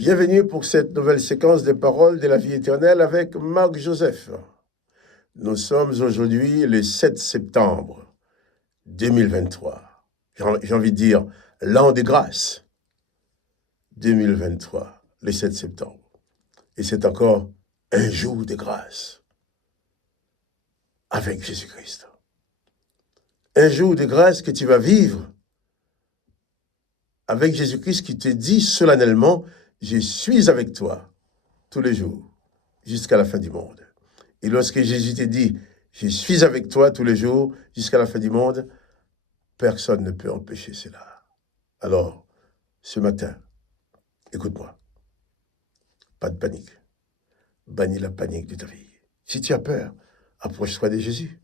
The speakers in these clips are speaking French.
Bienvenue pour cette nouvelle séquence des paroles de la vie éternelle avec Marc Joseph. Nous sommes aujourd'hui le 7 septembre 2023. J'ai envie de dire l'an des grâces 2023, le 7 septembre. Et c'est encore un jour de grâce avec Jésus-Christ. Un jour de grâce que tu vas vivre avec Jésus-Christ qui te dit solennellement « Je suis avec toi tous les jours jusqu'à la fin du monde ». Et lorsque Jésus te dit « Je suis avec toi tous les jours jusqu'à la fin du monde », personne ne peut empêcher cela. Alors, ce matin, écoute-moi, pas de panique. Bannis la panique de ta vie. Si tu as peur, approche-toi de Jésus.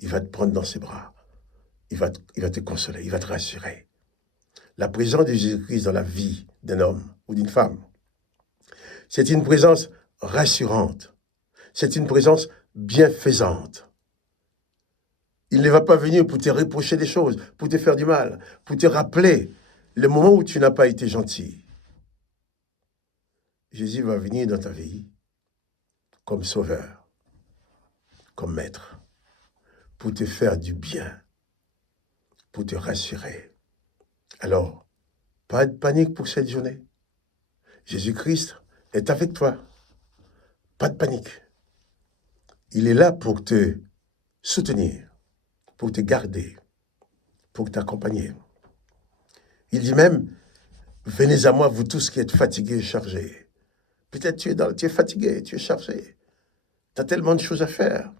Il va te prendre dans ses bras. Il va te consoler, il va te rassurer. La présence de Jésus-Christ dans la vie d'un homme ou d'une femme, c'est une présence rassurante. C'est une présence bienfaisante. Il ne va pas venir pour te reprocher des choses, pour te faire du mal, pour te rappeler le moment où tu n'as pas été gentil. Jésus va venir dans ta vie comme sauveur, comme maître, pour te faire du bien, pour te rassurer. Alors, pas de panique pour cette journée. Jésus-Christ est avec toi. Pas de panique. Il est là pour te soutenir, pour te garder, pour t'accompagner. Il dit même, venez à moi, vous tous qui êtes fatigués et chargés. Peut-être tu es fatigué, tu es chargé. Tu as tellement de choses à faire.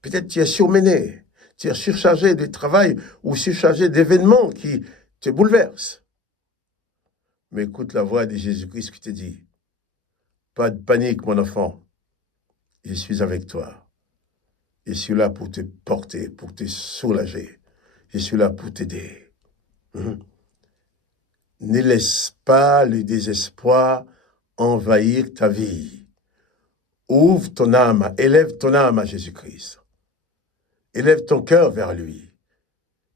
Peut-être tu es surmené, tu es surchargé de travail ou surchargé d'événements qui te bouleversent. Mais écoute la voix de Jésus-Christ qui te dit, pas de panique, mon enfant. Je suis avec toi. Je suis là pour te porter, pour te soulager. Je suis là pour t'aider. Ne laisse pas le désespoir envahir ta vie. Ouvre ton âme, élève ton âme à Jésus-Christ. Élève ton cœur vers lui.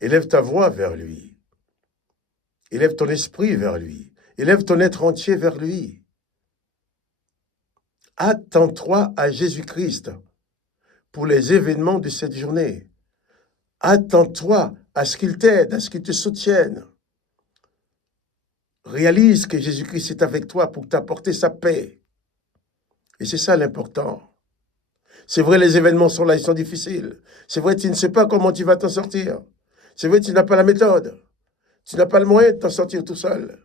Élève ta voix vers lui. Élève ton esprit vers lui. Élève ton être entier vers lui. Attends-toi à Jésus-Christ pour les événements de cette journée. Attends-toi à ce qu'il t'aide, à ce qu'il te soutienne. Réalise que Jésus-Christ est avec toi pour t'apporter sa paix. Et c'est ça l'important. C'est vrai, les événements sont là, ils sont difficiles. C'est vrai, tu ne sais pas comment tu vas t'en sortir. C'est vrai, tu n'as pas la méthode. Tu n'as pas le moyen de t'en sortir tout seul.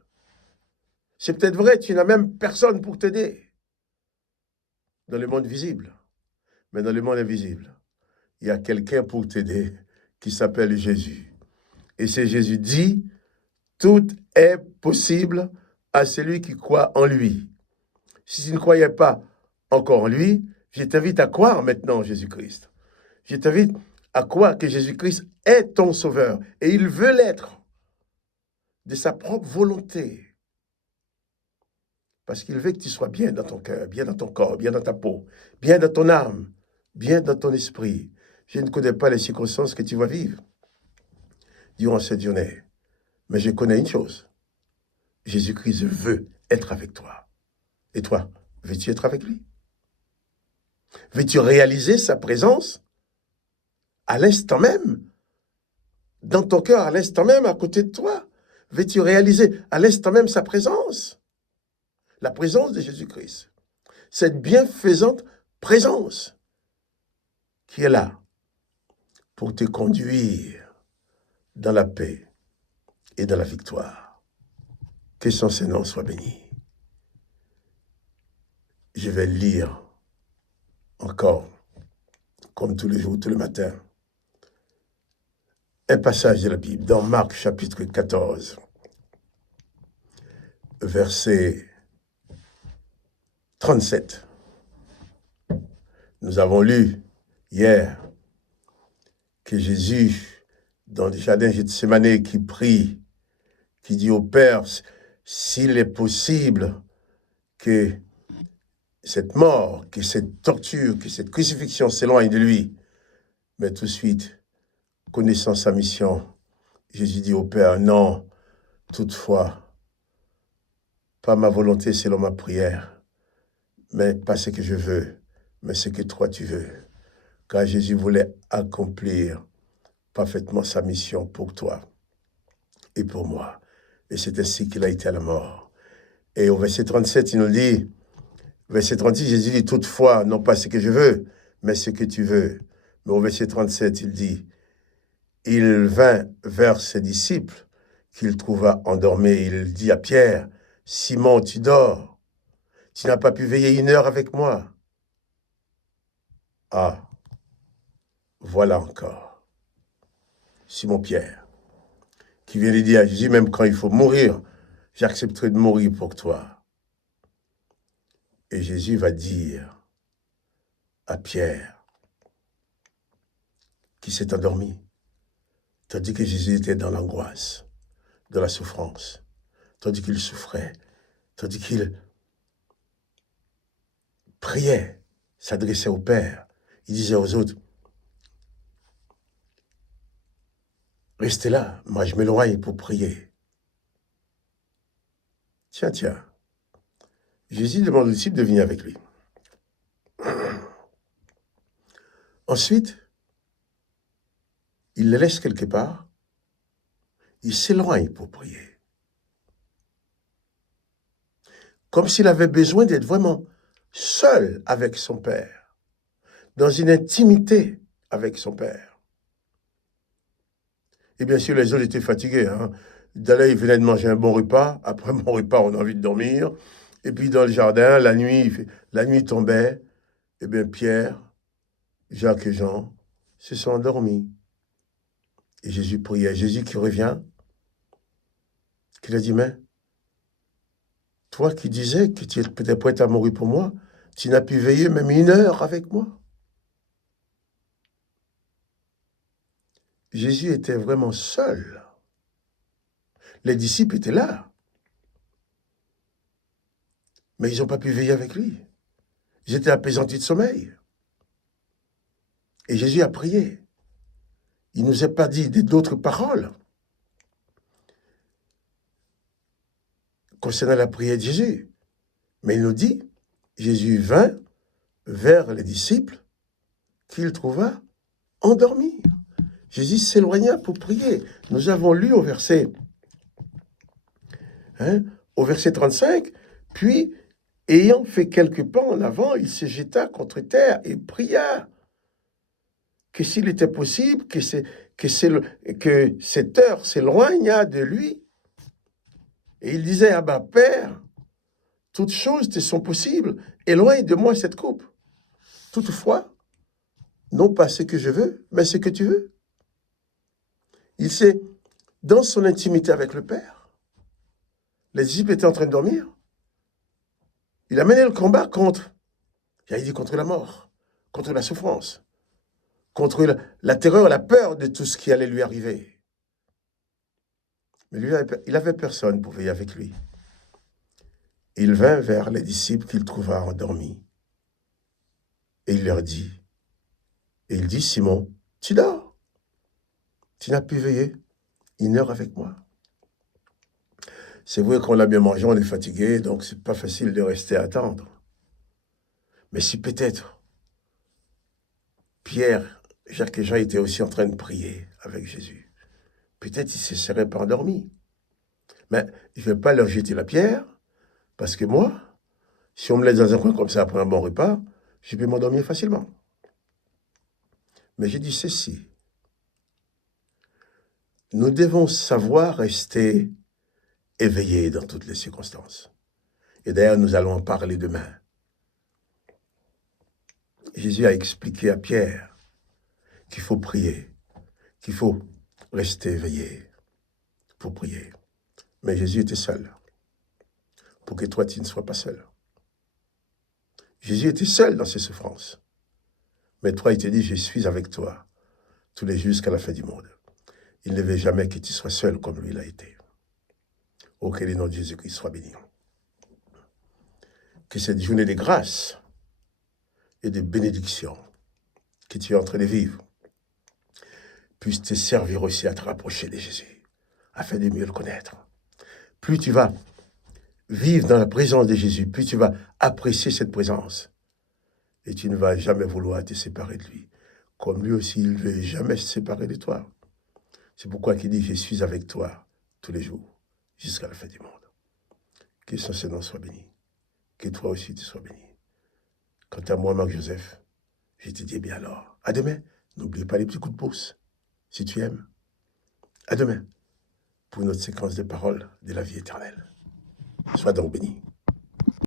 C'est peut-être vrai, tu n'as même personne pour t'aider. Dans le monde visible. Mais dans le monde invisible, il y a quelqu'un pour t'aider qui s'appelle Jésus. Et c'est Jésus dit, tout est possible à celui qui croit en lui. Si tu ne croyais pas encore en lui, je t'invite à croire maintenant en Jésus-Christ. Je t'invite à croire que Jésus-Christ est ton sauveur et il veut l'être de sa propre volonté. Parce qu'il veut que tu sois bien dans ton cœur, bien dans ton corps, bien dans ta peau, bien dans ton âme, bien dans ton esprit. Je ne connais pas les circonstances que tu vas vivre durant cette journée. Mais je connais une chose. Jésus-Christ veut être avec toi. Et toi, veux-tu être avec lui? Veux-tu réaliser sa présence à l'instant même, dans ton cœur, à l'instant même, à côté de toi? Veux-tu réaliser à l'instant même sa présence? La présence de Jésus-Christ. Cette bienfaisante présence qui est là pour te conduire dans la paix et dans la victoire. Que son Seigneur soit béni. Je vais lire encore, comme tous les jours, tous les matins, un passage de la Bible dans Marc chapitre 14, verset 37. Nous avons lu hier que Jésus, dans le jardin de Gethsémani, qui prie, qui dit au Père, s'il est possible que cette mort, que cette torture, que cette crucifixion s'éloigne de lui, mais tout de suite, connaissant sa mission, Jésus dit au Père, non, toutefois, Pas ma volonté selon ma prière, mais pas ce que je veux, mais ce que toi tu veux. Car Jésus voulait accomplir parfaitement sa mission pour toi et pour moi. Et c'est ainsi qu'il a été à la mort. Et au verset 37, il nous dit, verset 36, Jésus dit, toutefois, non pas ce que je veux, mais ce que tu veux. Mais au verset 37, il dit, il vint vers ses disciples qu'il trouva endormis. Il dit à Pierre, Simon, tu dors, tu n'as pas pu veiller 1 heure avec moi. Ah, voilà encore Simon-Pierre, qui vient de dire à Jésus, même quand il faut mourir, j'accepterai de mourir pour toi. Et Jésus va dire à Pierre, qui s'est endormi, tandis que Jésus était dans l'angoisse, dans la souffrance, tandis qu'il souffrait, tandis qu'il priait, s'adressait au Père. Il disait aux autres, restez là, moi je m'éloigne pour prier. Tiens. Jésus demande aux disciples de venir avec lui. Ensuite, il les laisse quelque part, il s'éloigne pour prier. Comme s'il avait besoin d'être vraiment seul avec son Père, dans une intimité avec son Père. Et bien sûr, les autres étaient fatigués. D'ailleurs, ils venaient de manger un bon repas. Après un bon repas, on a envie de dormir. Et puis dans le jardin, la nuit tombait. Et bien Pierre, Jacques et Jean se sont endormis. Et Jésus priait. Jésus qui revient, qui a dit, mais toi qui disais que tu étais prêt à mourir pour moi, tu n'as pu veiller même 1 heure avec moi. Jésus était vraiment seul. Les disciples étaient là. Mais ils n'ont pas pu veiller avec lui. Ils étaient apaisantis de sommeil. Et Jésus a prié. Il ne nous a pas dit d'autres paroles concernant la prière de Jésus. Mais il nous dit, Jésus vint vers les disciples qu'il trouva endormis. Jésus s'éloigna pour prier. Nous avons lu au verset 35, puis, ayant fait quelques pas en avant, il se jeta contre terre et pria que s'il était possible que cette heure s'éloignât de lui. Et il disait, Abba, Père, toutes choses te sont possibles, éloigne de moi cette coupe. Toutefois, non pas ce que je veux, mais ce que tu veux. Il sait, dans son intimité avec le Père, les disciples étaient en train de dormir. Il a mené le combat contre la mort, contre la souffrance, contre la terreur, la peur de tout ce qui allait lui arriver. Mais lui, il n'avait personne pour veiller avec lui. Il vint vers les disciples qu'il trouva endormis. Et il leur dit, Simon, tu dors? Tu n'as pu veiller 1 heure avec moi? C'est vrai qu'on l'a bien mangé, on est fatigué, donc c'est pas facile de rester à attendre. Mais si peut-être Pierre, Jacques et Jean étaient aussi en train de prier avec Jésus, peut-être ils ne se seraient pas endormis. Mais je ne vais pas leur jeter la pierre, parce que moi, si on me laisse dans un coin comme ça après un bon repas, je peux m'endormir facilement. Mais j'ai dit ceci. Nous devons savoir rester éveillés dans toutes les circonstances. Et d'ailleurs, nous allons en parler demain. Jésus a expliqué à Pierre qu'il faut prier, qu'il faut rester éveillé pour prier. Mais Jésus était seul, pour que toi, tu ne sois pas seul. Jésus était seul dans ses souffrances. Mais toi, il te dit, je suis avec toi tous les jours jusqu'à la fin du monde. Il ne veut jamais que tu sois seul comme lui l'a été. Oh, que le nom de Jésus-Christ soit béni. Que cette journée de grâce et de bénédiction que tu es en train de vivre puisse te servir aussi à te rapprocher de Jésus, afin de mieux le connaître. Plus tu vas vivre dans la présence de Jésus, plus tu vas apprécier cette présence. Et tu ne vas jamais vouloir te séparer de lui. Comme lui aussi, il ne veut jamais se séparer de toi. C'est pourquoi il dit, je suis avec toi tous les jours, jusqu'à la fin du monde. Que son Seigneur soit béni. Que toi aussi tu sois béni. Quant à moi, Marc-Joseph, je te dis bien alors, à demain. N'oublie pas les petits coups de pouce, si tu aimes. À demain, pour une autre séquence de paroles de la vie éternelle. Sois donc béni.